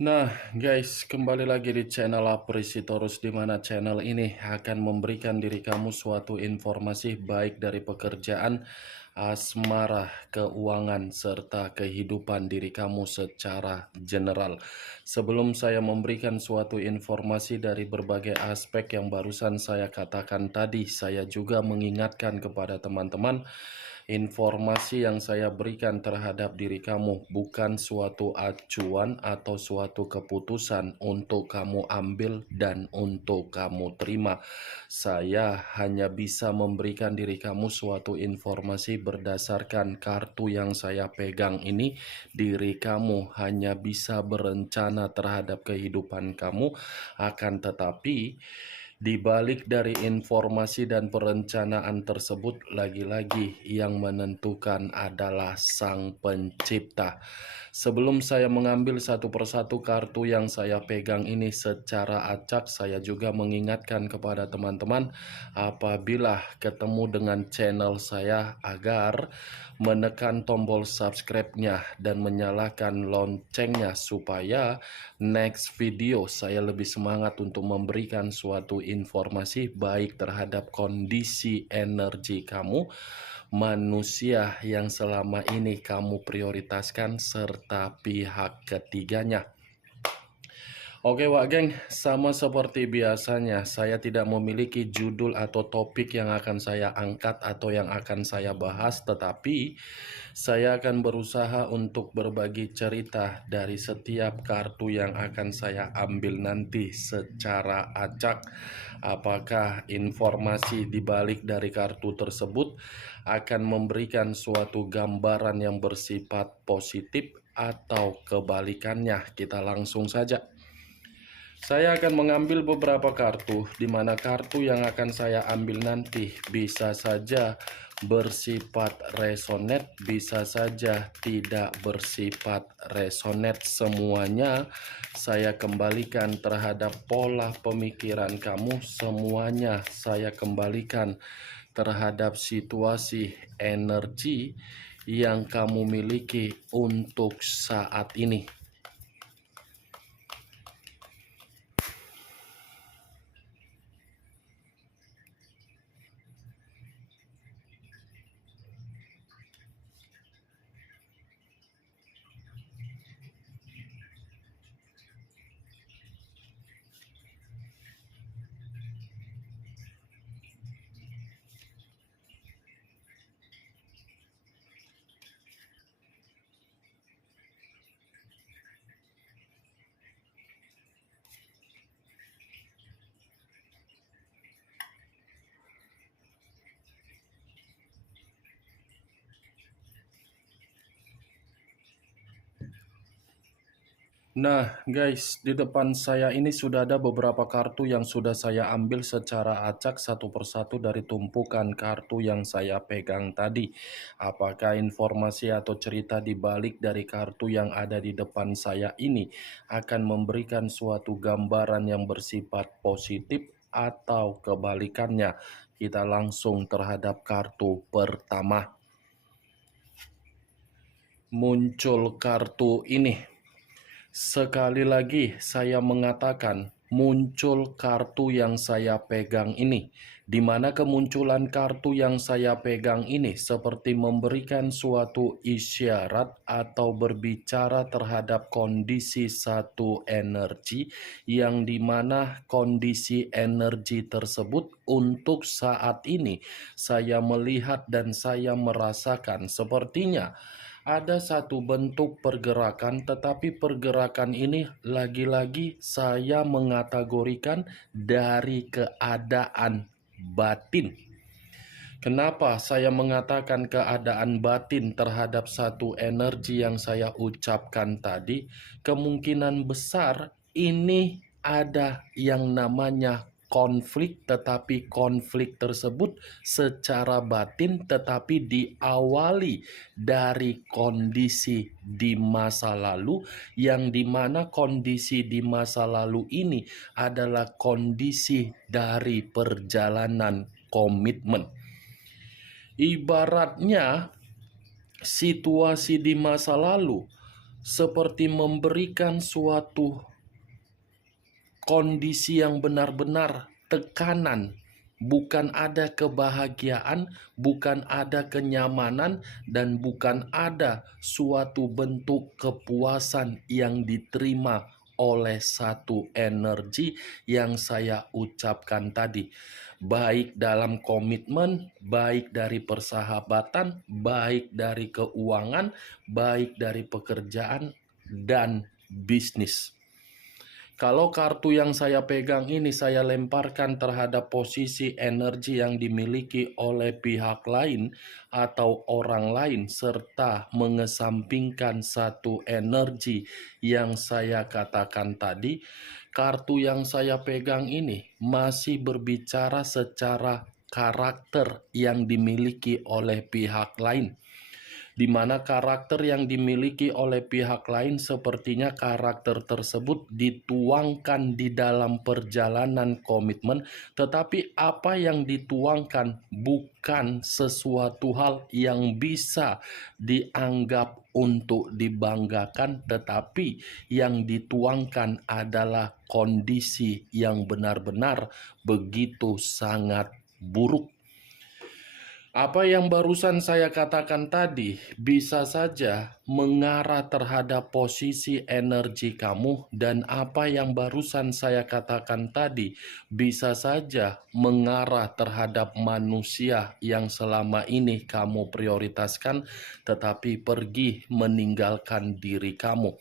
Nah, guys, kembali lagi di channel Aprisitorus, di mana channel ini akan memberikan diri kamu suatu informasi baik dari pekerjaan, asmara, keuangan, serta kehidupan diri kamu secara general. Sebelum saya memberikan suatu informasi dari berbagai aspek yang barusan saya katakan tadi, saya juga mengingatkan kepada teman-teman, informasi yang saya berikan terhadap diri kamu bukan suatu acuan atau suatu keputusan untuk kamu ambil dan untuk kamu terima. Saya hanya bisa memberikan diri kamu suatu informasi berdasarkan kartu yang saya pegang ini. Diri kamu hanya bisa berencana terhadap kehidupan kamu, akan tetapi di balik dari informasi dan perencanaan tersebut, lagi-lagi yang menentukan adalah Sang Pencipta. Sebelum saya mengambil satu persatu kartu yang saya pegang ini secara acak, saya juga mengingatkan kepada teman-teman apabila ketemu dengan channel saya agar menekan tombol subscribe-nya dan menyalakan loncengnya supaya next video saya lebih semangat untuk memberikan suatu informasi baik terhadap kondisi energi kamu, manusia yang selama ini kamu prioritaskan, serta pihak ketiganya. Oke Wak Geng, sama seperti biasanya, saya tidak memiliki judul atau topik yang akan saya angkat atau yang akan saya bahas, tetapi saya akan berusaha untuk berbagi cerita dari setiap kartu yang akan saya ambil nanti secara acak. Apakah informasi di balik dari kartu tersebut akan memberikan suatu gambaran yang bersifat positif atau kebalikannya? Kita langsung saja. Saya akan mengambil beberapa kartu, di mana kartu yang akan saya ambil nanti bisa saja bersifat resonate, bisa saja tidak bersifat resonate. Semuanya saya kembalikan terhadap pola pemikiran kamu, semuanya saya kembalikan terhadap situasi energi yang kamu miliki untuk saat ini. Nah guys, di depan saya ini sudah ada beberapa kartu yang sudah saya ambil secara acak satu persatu dari tumpukan kartu yang saya pegang tadi. Apakah informasi atau cerita di balik dari kartu yang ada di depan saya ini akan memberikan suatu gambaran yang bersifat positif atau kebalikannya? Kita langsung terhadap kartu pertama. Muncul kartu ini. Sekali lagi saya mengatakan muncul kartu yang saya pegang ini, di mana kemunculan kartu yang saya pegang ini seperti memberikan suatu isyarat atau berbicara terhadap kondisi satu energi, yang dimana kondisi energi tersebut untuk saat ini saya melihat dan saya merasakan sepertinya ada satu bentuk pergerakan, tetapi pergerakan ini lagi-lagi saya mengategorikan dari keadaan batin. Kenapa saya mengatakan keadaan batin terhadap satu energi yang saya ucapkan tadi? Kemungkinan besar ini ada yang namanya konflik, tetapi konflik tersebut secara batin tetapi diawali dari kondisi di masa lalu, yang dimana kondisi di masa lalu ini adalah kondisi dari perjalanan komitmen. Ibaratnya situasi di masa lalu seperti memberikan suatu kondisi yang benar-benar tekanan, bukan ada kebahagiaan, bukan ada kenyamanan, dan bukan ada suatu bentuk kepuasan yang diterima oleh satu energi yang saya ucapkan tadi. Baik dalam komitmen, baik dari persahabatan, baik dari keuangan, baik dari pekerjaan, dan bisnis. Kalau kartu yang saya pegang ini saya lemparkan terhadap posisi energi yang dimiliki oleh pihak lain atau orang lain, serta mengesampingkan satu energi yang saya katakan tadi, kartu yang saya pegang ini masih berbicara secara karakter yang dimiliki oleh pihak lain, di mana karakter yang dimiliki oleh pihak lain sepertinya karakter tersebut dituangkan di dalam perjalanan komitmen, tetapi apa yang dituangkan bukan sesuatu hal yang bisa dianggap untuk dibanggakan, tetapi yang dituangkan adalah kondisi yang benar-benar begitu sangat buruk. Apa yang barusan saya katakan tadi bisa saja mengarah terhadap posisi energi kamu, dan apa yang barusan saya katakan tadi bisa saja mengarah terhadap manusia yang selama ini kamu prioritaskan tetapi pergi meninggalkan diri kamu.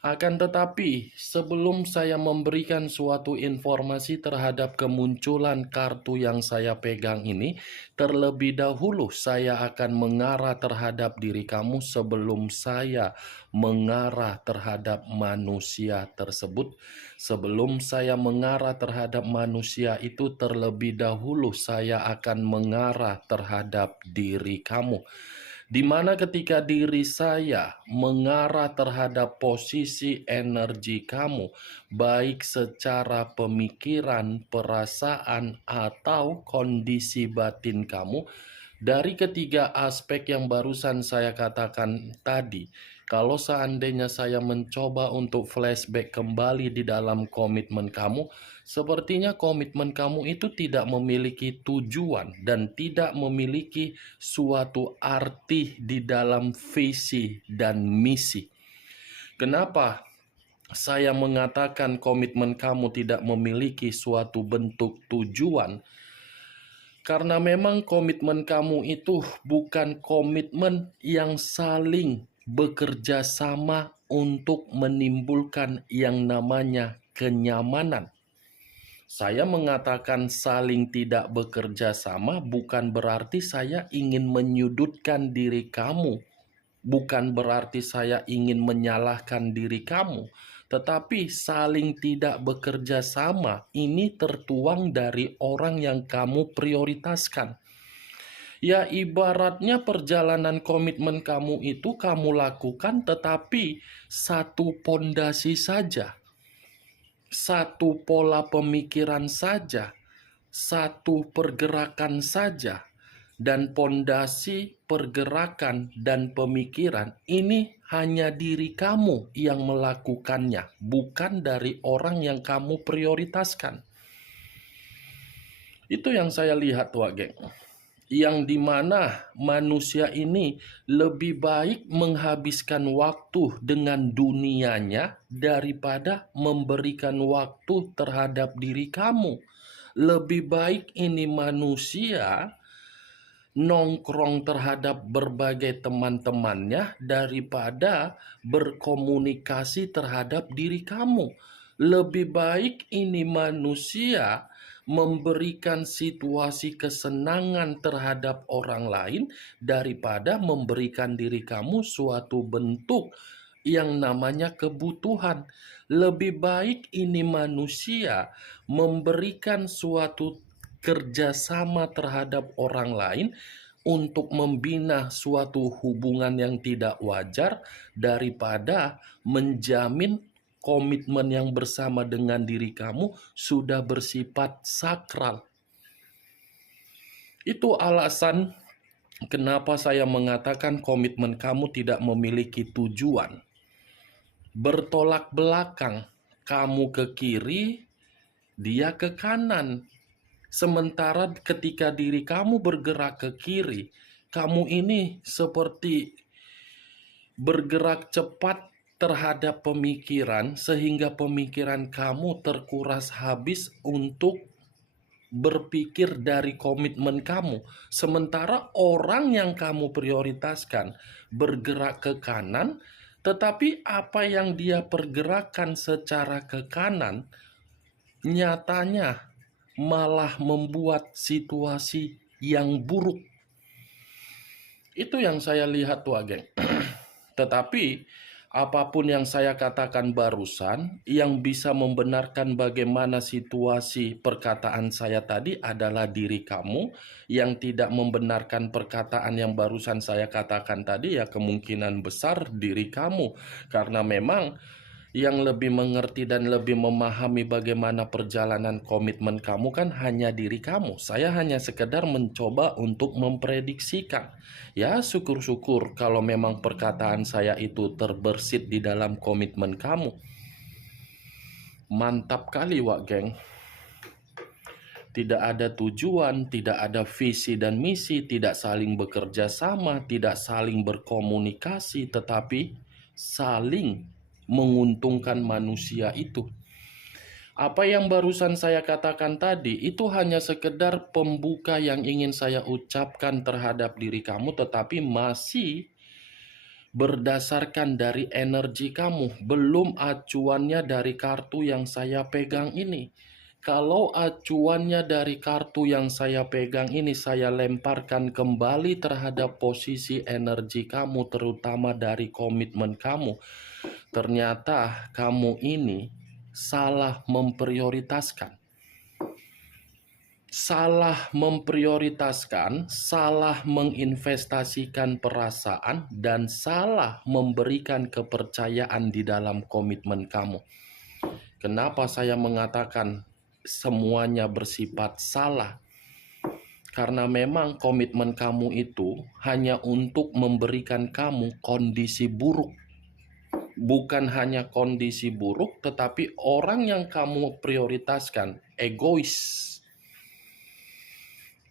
Akan tetapi, sebelum saya memberikan suatu informasi terhadap kemunculan kartu yang saya pegang ini, terlebih dahulu saya akan mengarah terhadap diri kamu sebelum saya mengarah terhadap manusia tersebut. Sebelum saya mengarah terhadap manusia itu, terlebih dahulu saya akan mengarah terhadap diri kamu, di mana ketika diri saya mengarah terhadap posisi energi kamu, baik secara pemikiran, perasaan, atau kondisi batin kamu, dari ketiga aspek yang barusan saya katakan tadi, kalau seandainya saya mencoba untuk flashback kembali di dalam komitmen kamu, sepertinya komitmen kamu itu tidak memiliki tujuan dan tidak memiliki suatu arti di dalam visi dan misi. Kenapa saya mengatakan komitmen kamu tidak memiliki suatu bentuk tujuan? Karena memang komitmen kamu itu bukan komitmen yang saling bekerja sama untuk menimbulkan yang namanya kenyamanan. Saya mengatakan saling tidak bekerja sama bukan berarti saya ingin menyudutkan diri kamu, bukan berarti saya ingin menyalahkan diri kamu, tetapi saling tidak bekerja sama ini tertuang dari orang yang kamu prioritaskan. Ya, ibaratnya perjalanan komitmen kamu itu kamu lakukan, tetapi satu pondasi saja, satu pola pemikiran saja, satu pergerakan saja, dan pondasi pergerakan dan pemikiran ini hanya diri kamu yang melakukannya, bukan dari orang yang kamu prioritaskan. Itu yang saya lihat, Wak Geng. Yang dimana manusia ini lebih baik menghabiskan waktu dengan dunianya daripada memberikan waktu terhadap diri kamu. Lebih baik ini manusia nongkrong terhadap berbagai teman-temannya daripada berkomunikasi terhadap diri kamu. Lebih baik ini manusia memberikan situasi kesenangan terhadap orang lain daripada memberikan diri kamu suatu bentuk yang namanya kebutuhan. Lebih baik ini manusia memberikan suatu kerjasama terhadap orang lain untuk membina suatu hubungan yang tidak wajar daripada menjamin komitmen yang bersama dengan diri kamu sudah bersifat sakral. Itu alasan kenapa saya mengatakan komitmen kamu tidak memiliki tujuan. bertolak belakang. Kamu ke kiri, dia ke kanan. Sementara ketika diri kamu bergerak ke kiri, kamu ini seperti bergerak cepat terhadap pemikiran, sehingga pemikiran kamu terkuras habis untuk berpikir dari komitmen kamu. Sementara orang yang kamu prioritaskan bergerak ke kanan, tetapi apa yang dia pergerakan secara ke kanan nyatanya malah membuat situasi yang buruk. Itu yang saya lihat tuh, geng. Tetapi apapun yang saya katakan barusan, yang bisa membenarkan bagaimana situasi perkataan saya tadi adalah diri kamu. Yang tidak membenarkan perkataan yang barusan saya katakan tadi, ya kemungkinan besar diri kamu. Karena memang yang lebih mengerti dan lebih memahami bagaimana perjalanan komitmen kamu kan hanya diri kamu. Saya hanya sekedar mencoba untuk memprediksikan. Ya, syukur-syukur kalau memang perkataan saya itu terbersit di dalam komitmen kamu. Mantap kali, Wak Geng. Tidak ada tujuan, tidak ada visi dan misi, tidak saling bekerja sama, tidak saling berkomunikasi, tetapi saling menguntungkan manusia itu. Apa yang barusan saya katakan tadi itu hanya sekedar pembuka yang ingin saya ucapkan terhadap diri kamu, tetapi masih berdasarkan dari energi kamu, belum acuannya dari kartu yang saya pegang ini. Kalau acuannya dari kartu yang saya pegang ini saya lemparkan kembali terhadap posisi energi kamu, terutama dari komitmen kamu, ternyata kamu ini salah memprioritaskan. Salah memprioritaskan, salah menginvestasikan perasaan, dan salah memberikan kepercayaan di dalam komitmen kamu. Kenapa saya mengatakan semuanya bersifat salah? Karena memang komitmen kamu itu hanya untuk memberikan kamu kondisi buruk. Bukan hanya kondisi buruk, tetapi orang yang kamu prioritaskan egois.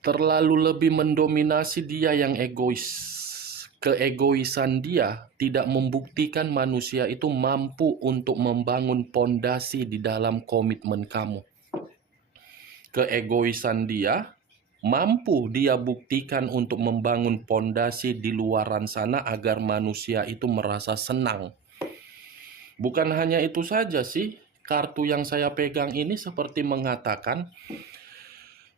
Terlalu lebih mendominasi, dia yang egois. Keegoisan dia tidak membuktikan manusia itu mampu untuk membangun pondasi di dalam komitmen kamu. Keegoisan dia mampu dia buktikan untuk membangun pondasi di luaran sana agar manusia itu merasa senang. Bukan hanya itu saja sih, kartu yang saya pegang ini seperti mengatakan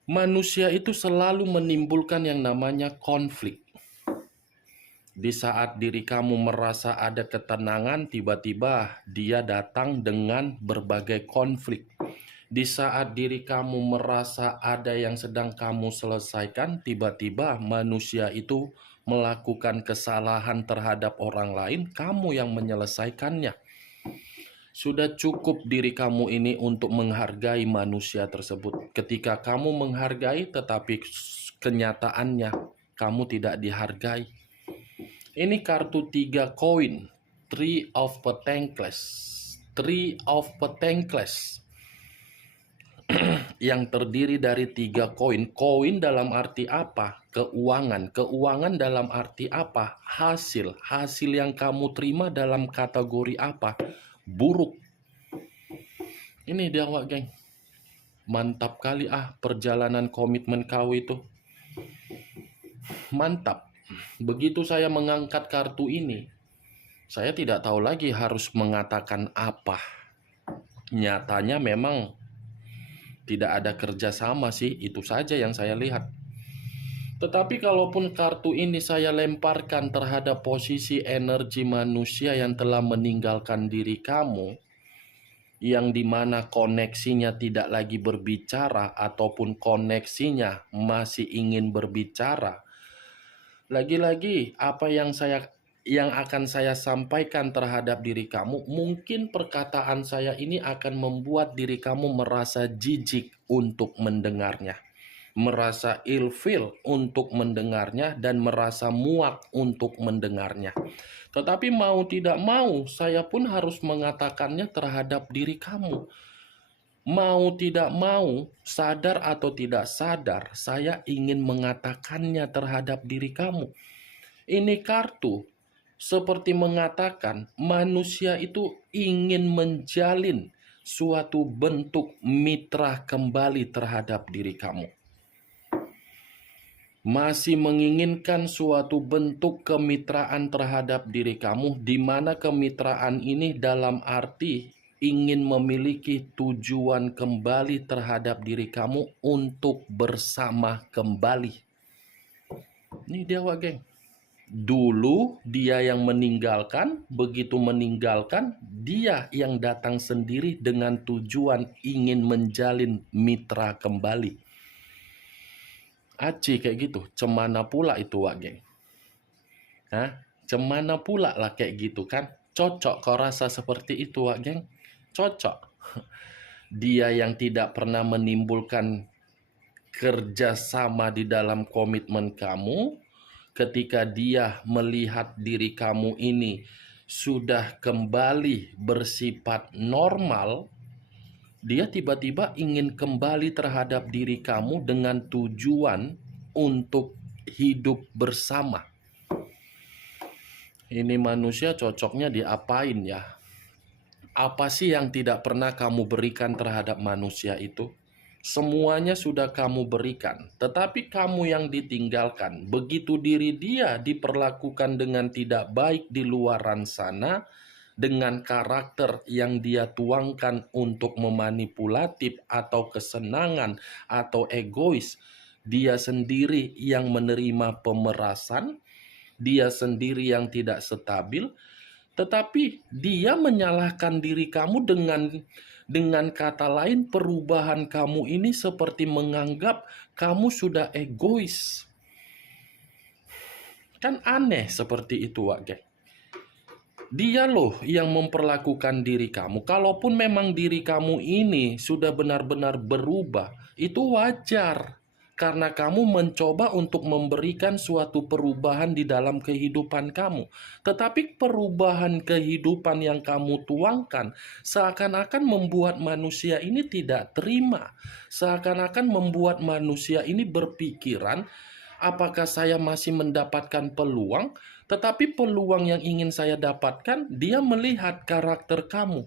manusia itu selalu menimbulkan yang namanya konflik. Di saat diri kamu merasa ada ketenangan, tiba-tiba dia datang dengan berbagai konflik. Di saat diri kamu merasa ada yang sedang kamu selesaikan, tiba-tiba manusia itu melakukan kesalahan terhadap orang lain, kamu yang menyelesaikannya. Sudah cukup diri kamu ini untuk menghargai manusia tersebut. Ketika kamu menghargai tetapi kenyataannya kamu tidak dihargai. Ini kartu 3 koin, Three of Pentacles. Three of Pentacles yang terdiri dari 3 koin. Koin dalam arti apa? Keuangan. Keuangan dalam arti apa? Hasil. Hasil yang kamu terima dalam kategori apa? Buruk. Ini dia, Wak Geng. Mantap kali perjalanan komitmen kau itu. Mantap. Begitu saya mengangkat kartu ini, saya tidak tahu lagi harus mengatakan apa. Nyatanya memang tidak ada kerjasama sih, itu saja yang saya lihat. Tetapi kalaupun kartu ini saya lemparkan terhadap posisi energi manusia yang telah meninggalkan diri kamu, yang dimana koneksinya tidak lagi berbicara ataupun koneksinya masih ingin berbicara, lagi-lagi apa yang akan saya sampaikan terhadap diri kamu, mungkin perkataan saya ini akan membuat diri kamu merasa jijik untuk mendengarnya, merasa ilfil untuk mendengarnya, dan merasa muak untuk mendengarnya. Tetapi mau tidak mau, saya pun harus mengatakannya terhadap diri kamu. Mau tidak mau, sadar atau tidak sadar, saya ingin mengatakannya terhadap diri kamu. Ini kartu seperti mengatakan manusia itu ingin menjalin suatu bentuk mitra kembali terhadap diri kamu. Masih menginginkan suatu bentuk kemitraan terhadap diri kamu, di mana kemitraan ini dalam arti ingin memiliki tujuan kembali terhadap diri kamu untuk bersama kembali. Ini dia, Wak geng. Dulu dia yang meninggalkan, begitu meninggalkan, dia yang datang sendiri dengan tujuan ingin menjalin mitra kembali. Aci kayak gitu, cemana pula itu, Wak geng. Hah? Cemana pula lah kayak gitu kan? Cocok kau rasa seperti itu, Wak geng? Cocok. Dia yang tidak pernah menimbulkan kerjasama di dalam komitmen kamu, ketika dia melihat diri kamu ini sudah kembali bersifat normal, dia tiba-tiba ingin kembali terhadap diri kamu dengan tujuan untuk hidup bersama. Ini manusia cocoknya diapain ya? Apa sih yang tidak pernah kamu berikan terhadap manusia itu? Semuanya sudah kamu berikan, tetapi kamu yang ditinggalkan. Begitu diri dia diperlakukan dengan tidak baik di luaran sana, dengan karakter yang dia tuangkan untuk memanipulatif atau kesenangan atau egois, dia sendiri yang menerima pemerasan, dia sendiri yang tidak stabil, tetapi dia menyalahkan diri kamu dengan kata lain, perubahan kamu ini seperti menganggap kamu sudah egois. Kan aneh seperti itu, Wak geng. Dia loh yang memperlakukan diri kamu. Kalaupun memang diri kamu ini sudah benar-benar berubah, itu wajar. Karena kamu mencoba untuk memberikan suatu perubahan di dalam kehidupan kamu. Tetapi perubahan kehidupan yang kamu tuangkan seakan-akan membuat manusia ini tidak terima. Seakan-akan membuat manusia ini berpikiran, apakah saya masih mendapatkan peluang? Tetapi peluang yang ingin saya dapatkan, dia melihat karakter kamu.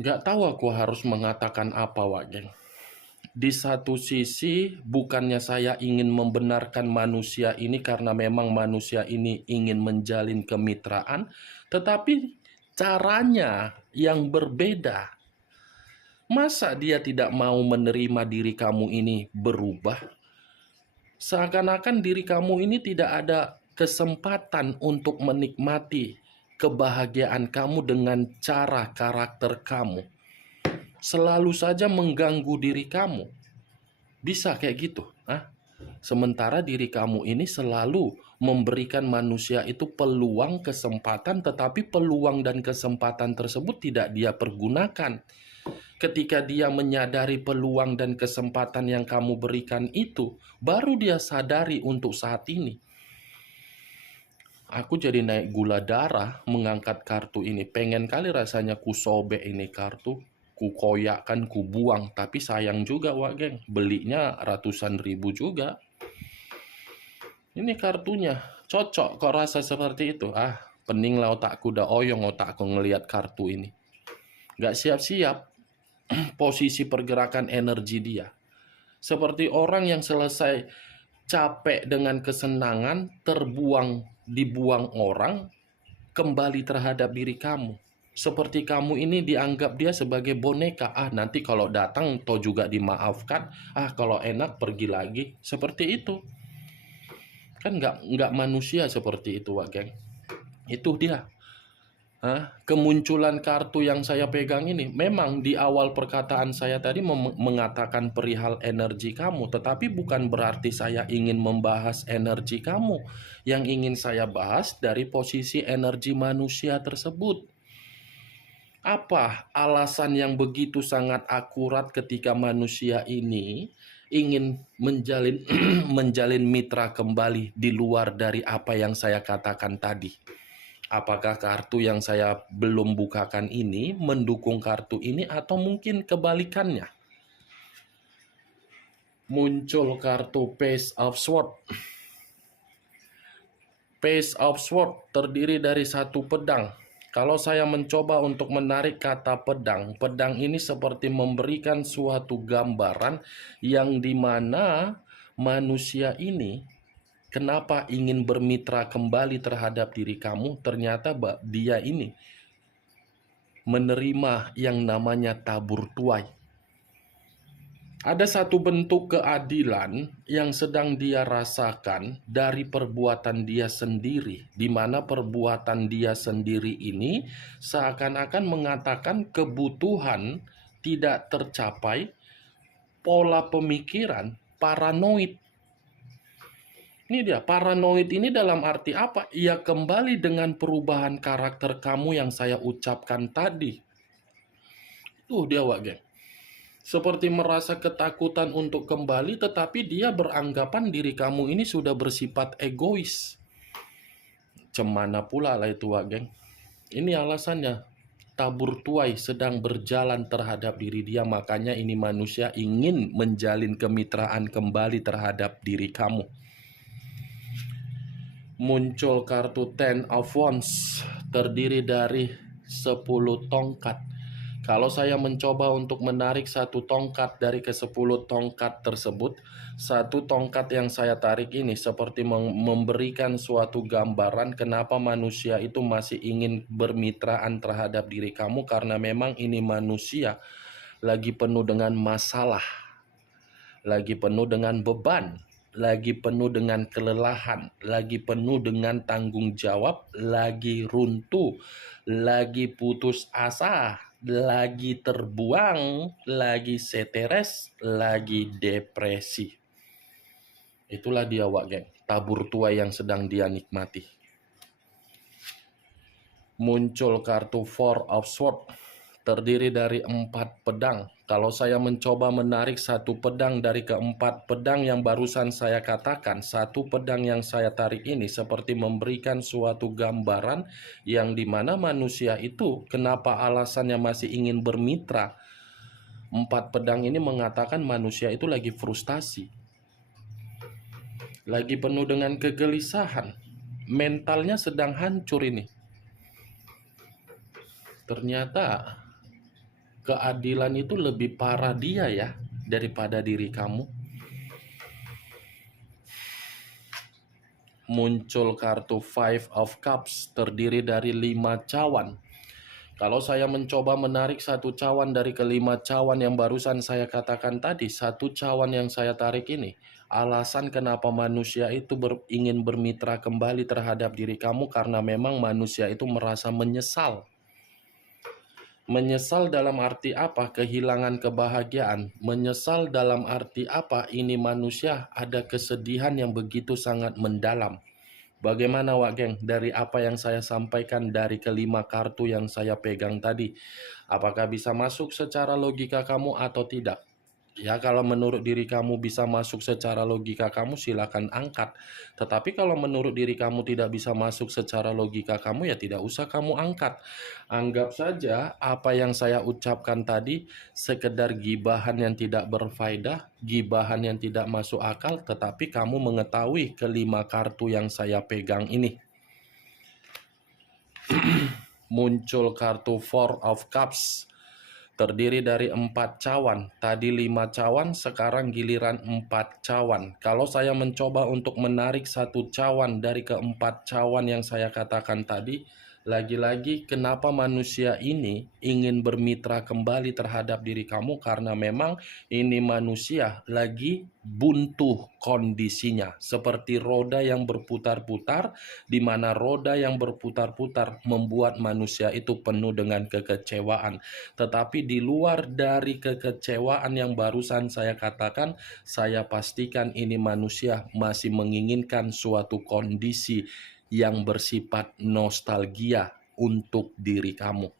Gak tahu aku harus mengatakan apa, Wak geng. Di satu sisi, bukannya saya ingin membenarkan manusia ini karena memang manusia ini ingin menjalin kemitraan, tetapi caranya yang berbeda. Masa dia tidak mau menerima diri kamu ini berubah? Seakan-akan diri kamu ini tidak ada kesempatan untuk menikmati kebahagiaan kamu dengan cara karakter kamu. Selalu saja mengganggu diri kamu. Bisa kayak gitu, Sementara diri kamu ini selalu memberikan manusia itu peluang, kesempatan, tetapi peluang dan kesempatan tersebut tidak dia pergunakan. Ketika dia menyadari peluang dan kesempatan yang kamu berikan itu, baru dia sadari untuk saat ini. Aku jadi naik gula darah mengangkat kartu ini. Pengen kali rasanya ku sobek ini kartu. Ku koyakkan, ku buang. Tapi sayang juga, Wak geng. Belinya ratusan ribu juga. Ini kartunya. Cocok kok rasa seperti itu. Pening lah otakku, udah oyong otakku ngelihat kartu ini. Gak siap-siap posisi pergerakan energi dia. Seperti orang yang selesai capek dengan kesenangan, dibuang orang, kembali terhadap diri kamu. Seperti kamu ini dianggap dia sebagai boneka. Nanti kalau datang toh juga dimaafkan. Kalau enak pergi lagi. Seperti itu. Kan nggak manusia seperti itu, Wak geng. Itu dia. Kemunculan kartu yang saya pegang ini, memang di awal perkataan saya tadi mengatakan perihal energi kamu, tetapi bukan berarti saya ingin membahas energi kamu. Yang ingin saya bahas dari posisi energi manusia tersebut. Apa alasan yang begitu sangat akurat ketika manusia ini ingin menjalin menjalin mitra kembali di luar dari apa yang saya katakan tadi. Apakah kartu yang saya belum bukakan ini mendukung kartu ini atau mungkin kebalikannya? Muncul kartu Page of Swords. Page of Swords terdiri dari satu pedang. Kalau saya mencoba untuk menarik kata pedang, pedang ini seperti memberikan suatu gambaran yang dimana manusia ini kenapa ingin bermitra kembali terhadap diri kamu, ternyata dia ini menerima yang namanya tabur tuai. Ada satu bentuk keadilan yang sedang dia rasakan dari perbuatan dia sendiri, di mana perbuatan dia sendiri ini seakan-akan mengatakan kebutuhan tidak tercapai, pola pemikiran paranoid. Ini dia, paranoid ini dalam arti apa? Ia kembali dengan perubahan karakter kamu yang saya ucapkan tadi. Tuh dia, Wak Geng. Seperti merasa ketakutan untuk kembali, tetapi dia beranggapan diri kamu ini sudah bersifat egois. Cemana pula lah itu, Wak Geng. Ini alasannya. Tabur tuai sedang berjalan terhadap diri dia, makanya ini manusia ingin menjalin kemitraan kembali terhadap diri kamu. Muncul kartu Ten of Wands, terdiri dari 10 tongkat. Kalau saya mencoba untuk menarik satu tongkat dari ke-10 tongkat tersebut, satu tongkat yang saya tarik ini seperti memberikan suatu gambaran kenapa manusia itu masih ingin bermitraan terhadap diri kamu, karena memang ini manusia lagi penuh dengan masalah, lagi penuh dengan beban, lagi penuh dengan kelelahan, lagi penuh dengan tanggung jawab, lagi runtuh, lagi putus asa, lagi terbuang, lagi stres, lagi depresi. Itulah dia, Wak Geng, tabur tuai yang sedang dia nikmati. Muncul kartu Four of Swords, terdiri dari 4 pedang. Kalau saya mencoba menarik satu pedang dari ke-4 pedang yang barusan saya katakan, satu pedang yang saya tarik ini seperti memberikan suatu gambaran yang dimana manusia itu kenapa alasannya masih ingin bermitra. 4 pedang ini mengatakan manusia itu lagi frustasi, lagi penuh dengan kegelisahan, mentalnya sedang hancur ini. Ternyata keadilan itu lebih parah dia ya daripada diri kamu. Muncul kartu Five of Cups, terdiri dari 5 cawan. Kalau saya mencoba menarik satu cawan dari ke-5 cawan yang barusan saya katakan tadi, satu cawan yang saya tarik ini, alasan kenapa manusia itu ingin bermitra kembali terhadap diri kamu karena memang manusia itu merasa menyesal. Menyesal dalam arti apa? Kehilangan kebahagiaan. Menyesal dalam arti apa? Ini manusia ada kesedihan yang begitu sangat mendalam. Bagaimana, Wak Geng, dari apa yang saya sampaikan dari ke-5 kartu yang saya pegang tadi? Apakah bisa masuk secara logika kamu atau tidak? Ya, kalau menurut diri kamu bisa masuk secara logika kamu, silakan angkat. Tetapi kalau menurut diri kamu tidak bisa masuk secara logika kamu, ya tidak usah kamu angkat. Anggap saja apa yang saya ucapkan tadi sekedar gibahan yang tidak berfaedah, gibahan yang tidak masuk akal, tetapi kamu mengetahui ke-5 kartu yang saya pegang ini. Muncul kartu Four of Cups, terdiri dari 4 cawan. Tadi 5 cawan, sekarang giliran 4 cawan. Kalau saya mencoba untuk menarik satu cawan dari ke-4 cawan yang saya katakan tadi, lagi-lagi kenapa manusia ini ingin bermitra kembali terhadap diri kamu, karena memang ini manusia lagi buntu kondisinya, seperti roda yang berputar-putar, di mana roda yang berputar-putar membuat manusia itu penuh dengan kekecewaan. Tetapi di luar dari kekecewaan yang barusan saya katakan, saya pastikan ini manusia masih menginginkan suatu kondisi yang bersifat nostalgia untuk diri kamu.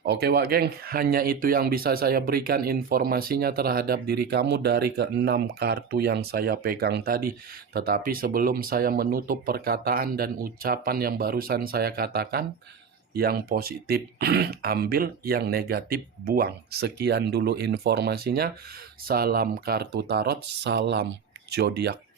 Oke Wak Geng, hanya itu yang bisa saya berikan informasinya terhadap diri kamu dari keenam kartu yang saya pegang tadi. Tetapi sebelum saya menutup perkataan dan ucapan yang barusan saya katakan, yang positif ambil, yang negatif buang. Sekian dulu informasinya. Salam kartu tarot, salam zodiak.